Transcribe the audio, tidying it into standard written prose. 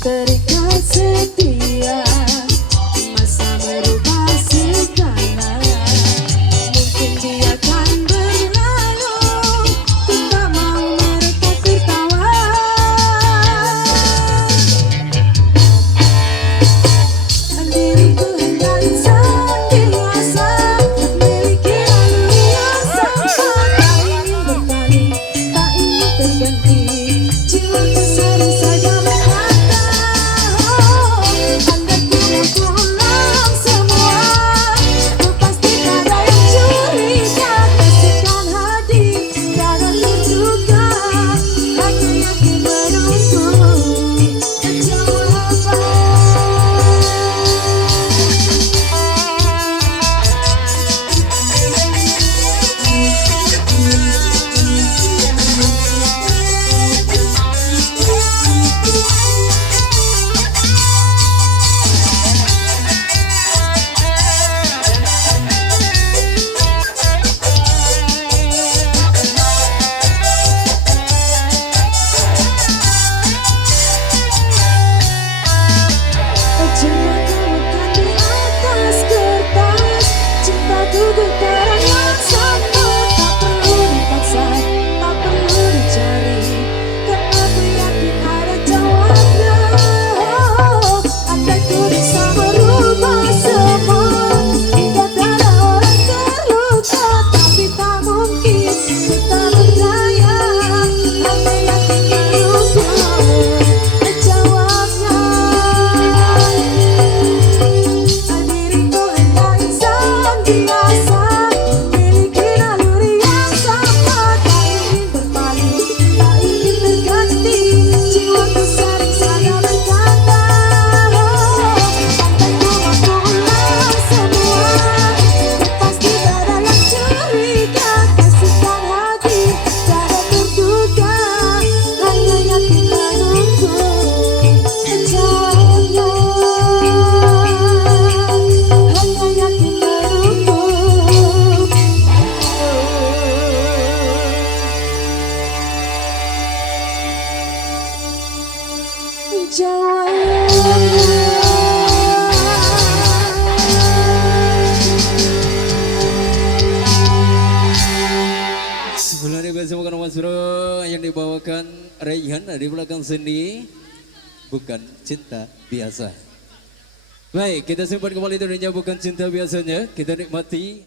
terikat setia. Masa merubah segala, mungkin dia akan berlalu. Ku tak mau mereka tertawa. Diriku hanya insan biasa, memiliki lalu yang sama. Tak ingin berpaling, tak ingin terganti. Jiwaku sering saja berkata, oh, andai ku mampu ulang semua, ku pasti tak ada yang curiga. Kasihkan hadir, tak ada terduga, hanya yakin menunggu jawaban. Cintaku bukan di atas kertas, cintaku getaran yang sama. Tak perlu dipaksa, tak perlu dicari, karena ku yakin ada jawabnya. Andai ku bisa merubah semua, hingga tak ada orang terluka, tapi tak mungkin, ku tak berdaya. Andai yakin menunggu jawabnya. Diriku hanya insan biasa, memiliki naluri yang sama. Tak ingin berpaling, tak ingin terganti. Jiwaku sering saja berkata, oh, andai ku mampu ulang semua, ku pasti tak ada yang curiga. Kasihkan hati, tak ada terduga, hanya yakin menunggu jawabnya. Hanya yakin menunggu Sebelumnya bersama Mas Bro yang dibawakan Raihan di belakang seni, bukan cinta biasa. Baik, kita simpan kembali tentunya bukan cinta biasanya. Kita nikmati